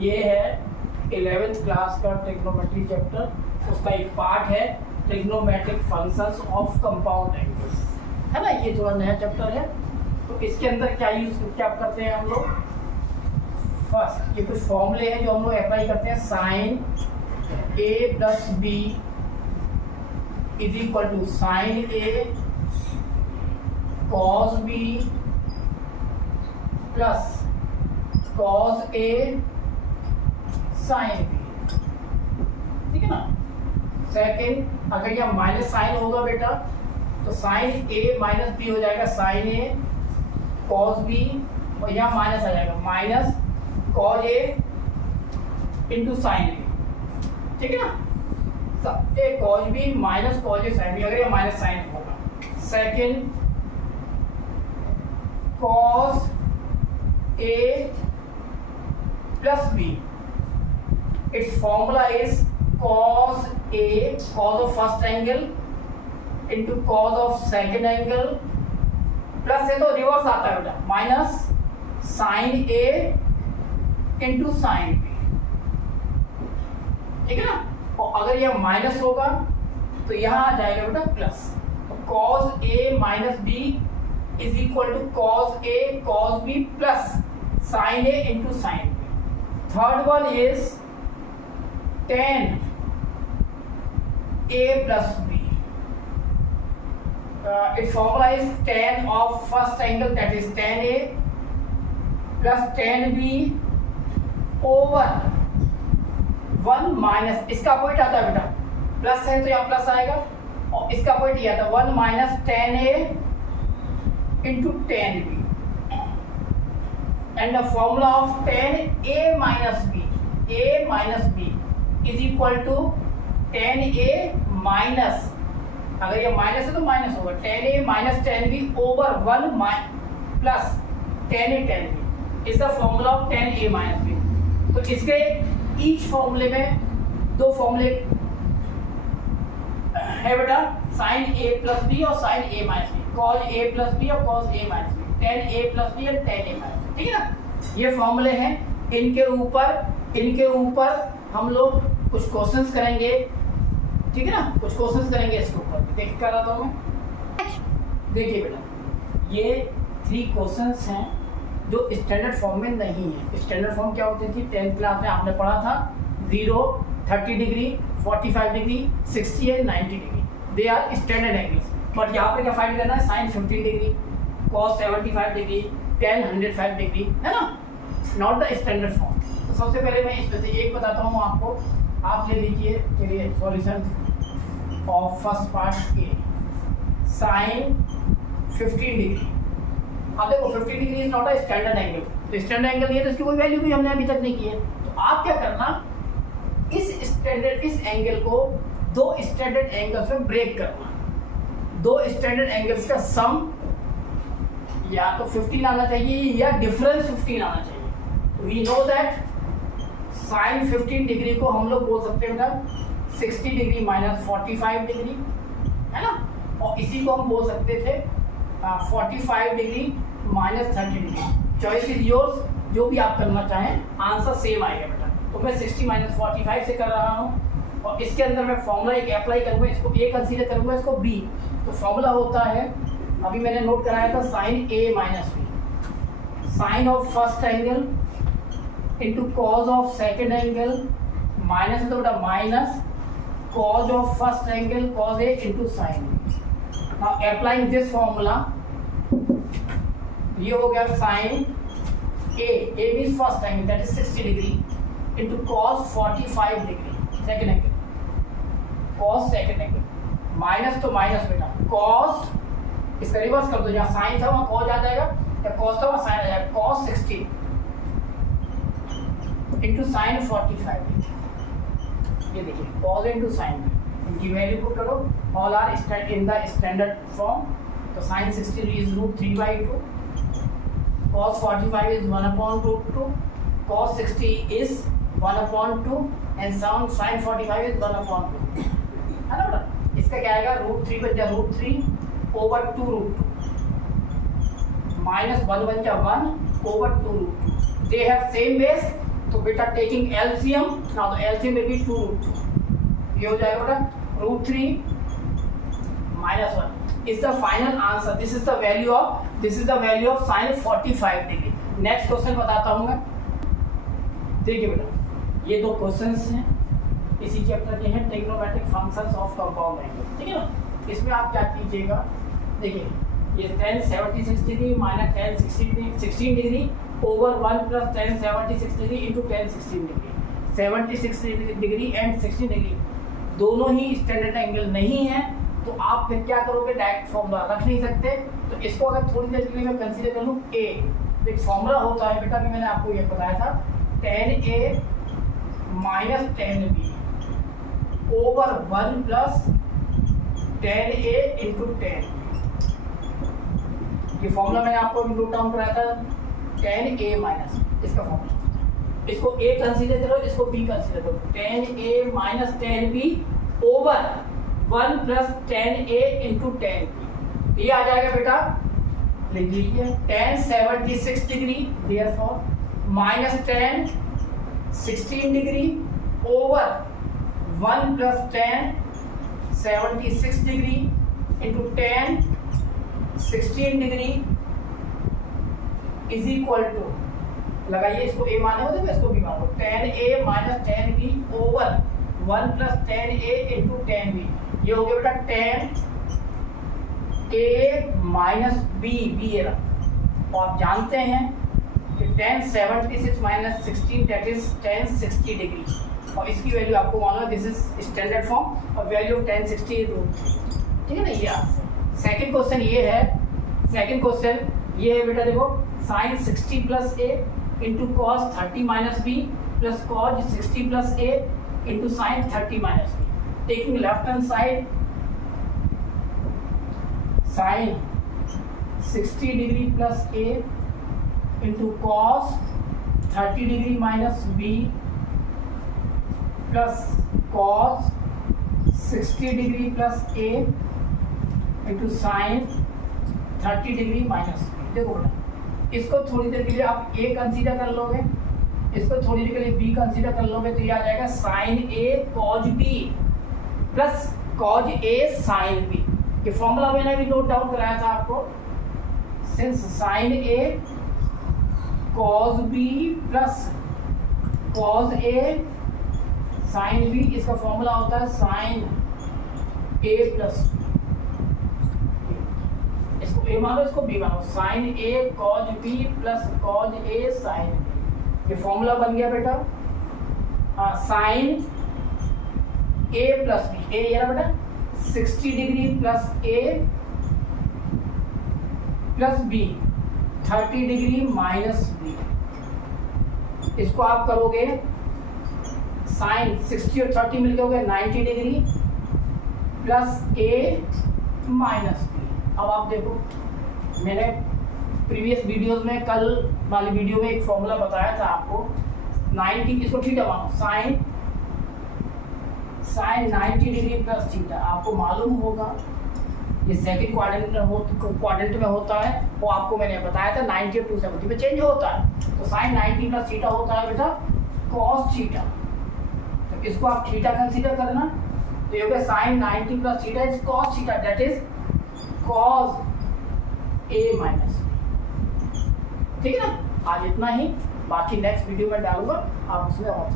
ये है 11th class का ट्रिग्नोमेट्री चैप्टर, उसका एक पार्ट है trigonometric functions of compound angles, है ना। ये थोड़ा नया चैप्टर है, तो इसके अंदर क्या करते हैं हम लोग। फर्स्ट ये कुछ फॉर्मूले हैं जो हम लोग अप्लाई करते हैं। Sine A plus B is equal to sine A cos B plus cos A sine B, ठीक है ना। सेकंड, अगर यह माइनस साइन होगा बेटा तो साइन ए माइनस बी हो जाएगा साइन ए कॉस बी, और यहाँ माइनस आ जाएगा minus cos A into sine B, ठीक है ना। A cos B minus cos A sine B, अगर यह माइनस साइन होगा। Second, cos A plus B, its formula is cos A, cos of first angle into cos of second angle, plus से तो reverse आता है बेटा, minus sine A into sine B, ठीक है ना। और अगर यह माइनस होगा तो यहाँ आ जाएगा बेटा प्लस, तो cos A minus B is equal to cos A cos B plus sine A into sine B। Third one is tan A plus B. Its formula is tan of first angle, that is tan A plus tan B over 1 minus, इसका opposite आता है बेटा, plus है तो यहाँ plus आएगा, और इसका अपोजिट ये आता है 1 minus tan A into tan B, and the formula of tan A minus B, A minus B is equal to tan A minus, अगर ये माइनस है तो माइनस होगा, tan A minus tan B over 1 plus tan A tan B is the formula of tan A minus B। तो इसके each फॉर्मूले में दो फॉर्मूले है बेटा, साइन A प्लस बी और sine A minus B, cos A plus B और cos A minus B, tan A plus B और tan A माइनस बी, ठीक है ना। ये फॉर्मूले हैं, इनके ऊपर हम लोग कुछ क्वेश्चंस करेंगे, ठीक है ना, कुछ क्वेश्चंस करेंगे इसके ऊपर। देख कर रहा हूँ मैं, देखिए बेटा ये 3 क्वेश्चंस हैं जो स्टैंडर्ड फॉर्म में नहीं है। स्टैंडर्ड फॉर्म क्या होती थी 10th क्लास में आपने पढ़ा था, 0, 30 degree, 45 degree, 60 and 90 degree, they are standard angles. But यहाँ पे क्या फाइंड करना है, sine 15 degree, cos 75 degree, tan 105 degree, है ना, नॉट द स्टैंडर्ड फॉर्म। तो सबसे पहले मैं इसमें से एक बताता हूँ आपको, आप ले लीजिए। चलिए solution of first part A, sine 15 degree. अब देखो 15 degree is not a standard angle, तो स्टैंडर्ड एंगल नहीं है तो इसकी कोई वैल्यू भी हमने अभी तक नहीं की है। तो आप क्या करना, इस एंगल को 2 स्टैंडर्ड एंगल्स में ब्रेक करना, 2 स्टैंडर्ड एंगल्स का सम या तो 15 आना चाहिए या डिफरेंस 15 आना चाहिए। We know that sine 15 degree को हम लोग बोल सकते हैं बेटा 60 डिग्री माइनस 45 डिग्री, है ना, और इसी को हम बोल सकते थे 45 degree minus 30 degree. Choice is yours, जो भी आप करना चाहें, आंसर सेम आएगा बेटा। तो मैं 60 माइनस 45 से कर रहा हूँ, और इसके अंदर मैं फॉर्मूला एक अप्लाई करूँगा, इसको ए कंसीडर करूँगा, इसको बी। तो फॉर्मूला होता है, अभी मैंने नोट कराया था, sine A minus B, sine of first angle into cos of second angle, minus है तो बेटा minus cos of first angle cos A into sine. Now applying this formula, ये हो गया sine A means first angle that is 60 degree into cos 45 degree second angle, cos second angle, minus तो minus बेटा, cos इसका reverse कर दो, जहाँ sign था वहाँ कॉस आ जाएगा, या कॉस था वहाँ साइन आ जाएगा, कॉस 60 इंटू साइन 45। ये देखिए कॉस इंटू साइन, इनकी वैल्यू पुट करो, all are in the standard form. तो sine 60 is √3/2, cos 45 is 1/√2, cos 60 is 1/2 and sin 45 is 1/2, है ना बेटा। इसका क्या आएगा, √3 बन जाए √3/2 माइनस 1 बन जाए 1/2। दे हैव सेम बेस, तो बेटा टेकिंग एलसीएम, ना तो एलसीएम में भी 2√2, ये हो जाएगा बेटा √3 - 1 is the final answer. This is the value of sine 45 degree. Next question बताता हूँ मैं। देखिए बेटा ये दो क्वेश्चंस हैं इसी चैप्टर के हैं, trigonometric functions of compound angle, ठीक है ना। इसमें आप क्या कीजिएगा, देखिए ये tan 76 degree minus tan 16 degree over 1 plus tan 76 degree into tan 16 degree. 76 degree and 16 degree दोनों ही स्टैंडर्ड एंगल नहीं है, तो आप फिर क्या करोगे, डायरेक्ट फॉर्मूला रख नहीं सकते। तो इसको अगर थोड़ी देर के लिए मैं कंसीडर कर लूँ a, तो एक फॉर्मूला होता है बेटा, भी मैंने आपको ये बताया था, tan a minus tan b over 1 plus tan a into tan b। ये फॉर्मूला मैंने आपको अभी नोट डाउन कराया था, tan a माइनस, इसका फॉर्मूला। इसको a कंसीडर करो, इसको b कंसीडर करो, tan a minus tan b over 1 plus tan a into tan b। ये आ जाएगा बेटा, लिख लीजिए tan 76 degree therefore minus tan 16 degree over 1 plus tan 76 degree into tan 16 degree is equal to, लगाइए इसको a माने हो तो इसको b मानो, tan a minus tan b over 1 plus tan a into tan b। ये हो गया बेटा tan a माइनस b, ये रहा। और आप जानते हैं कि tan 76 minus 16 that is tan 60 degree, और इसकी वैल्यू आपको मालूम है, दिस इज स्टैंडर्ड फॉर्म, और वैल्यू ऑफ tan 60 इज √3, ठीक है ना। ये आंसर। सेकंड क्वेश्चन ये है बेटा, देखो sin 60 plus a into cos 30 minus b plus cos 60 plus a into sign 30 minus b। Taking left hand side sin 60 degree plus a into cos 30 degree minus b plus cos 60 degree plus a into sign 30 degree minus b। देखो बेटा इसको थोड़ी देर के लिए आप a consider कर लोगे, इसको थोड़ी देर के लिए b कंसीडर कर लोगे, तो ये आ जाएगा sin a cos b plus cos a sin b। ये फॉर्मूला मैंने भी नोट डाउन कराया था आपको, since sin a cos b plus cos a sin b, इसका फॉर्मूला होता है sin a प्लस, इसको a मानो इसको b मानो, sin a cos b plus cos a sin b। ये फॉर्मूला बन गया बेटा, sin a plus b, a ये रहा बेटा 60 degree plus a plus b 30 degree minus b। इसको आप करोगे sin 60 और 30 मिलके हो गए 90 degree plus a minus b। अब आप देखो मैंने प्रीवियस वीडियोस में, कल वाली वीडियो में एक फॉर्मूला बताया था आपको, 90, इसको थीटा मानो, साइन 90 डिग्री प्लस थीटा। आपको मालूम होगा ये सेकंड क्वाड्रेंट में होता है, वो आपको मैंने बताया था 90 और 270 में चेंज होता है। तो साइन 90 प्लस थीटा होता है बेटा कॉस थीटा, तो इसको आप थीटा कंसीडर करना, तो ये होगा sine 90 plus theta is cos theta, that is cos a minus, ठीक है ना। आज इतना ही, बाकी नेक्स्ट वीडियो में डालूंगा, आप उसमें और